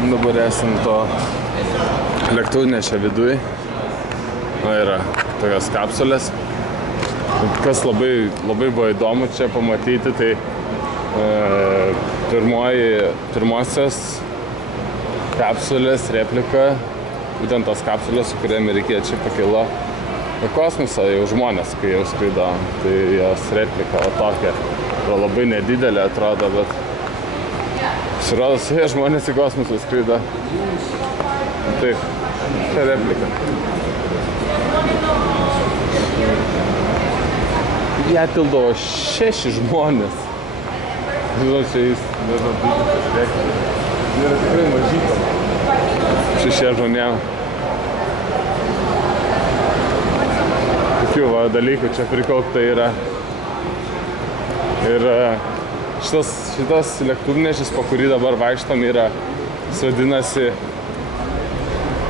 Dabar esam to lėktuvnešio viduj. Yra tokios kapsulės. Kas labai buvo įdomu čia pamatyti, tai pirmosios kapsulės replika, būtent tos kapsulės, su kuria amerikiečiai pakilo į kosmosą, jau žmonės, kai jau skrido, tai jos replika, o tokia, labai nedidelė atrodo, bet pasirodo, su jie žmonės į kosmosą skrido. Taip, čia replika. Ją tildavo 6 žmonės. Žinau, čia jis yra tikrai mažyta. 6 žmonėm. Tokių dalykų čia prikaupta yra. Ir šitas lėktuvnešis, po kurį dabar vaikštom, yra, jis vadinasi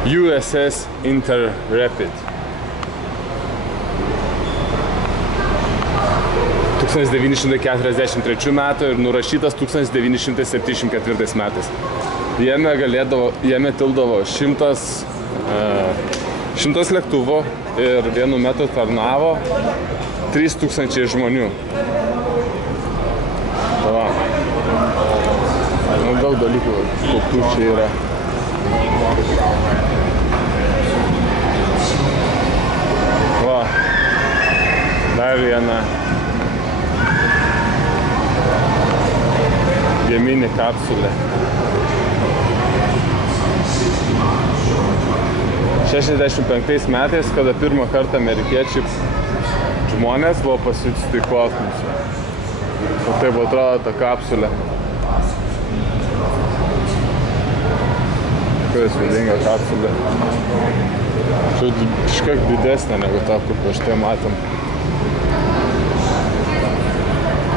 USS Intrepid. 1943 metų ir nurašytas 1974 metais. Jame tildavo 100 lėktuvų ir vienu metu tarnavo 3000 žmonių. Va. Daug dalykų, kokių čia yra. Va. Dar viena geminė kapsulė. 65 metais, kada pirmą kartą amerikiečiai žmonės buvo pasiųsti į kosmosą. O taip atrodo ta kapsulė. Tikrai įspūdinga kapsulė. Čia kažkiek didesnė negu ta, kur prieš tai matom.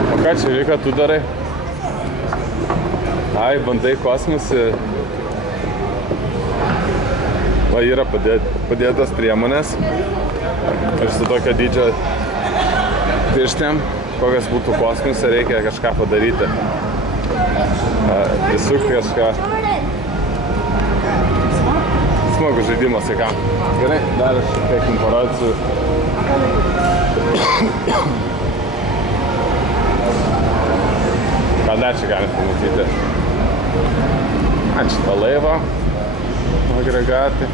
O ką čia reikia, tu darai? Ai, bandai kosmosį. Va, yra padėtos priemonės. Ir su tokio dydžio pirštėm, kokias būtų kosmose, reikia kažką padaryti. Įsukti kažką. Smagus žaidimas, į ką. Gerai, dar aš šiek tiek jums parodysiu. Ką dar čia galim pamatyti? Šitą laivą, agregatai.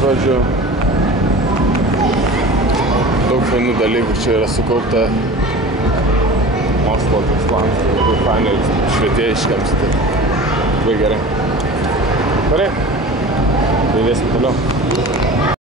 Žodžiu, daug fainų dalykų čia yra sukaupta mokslo tikslams, labai fainai švietėjiškiams. Labai gerai. Gerai, judėsim toliau.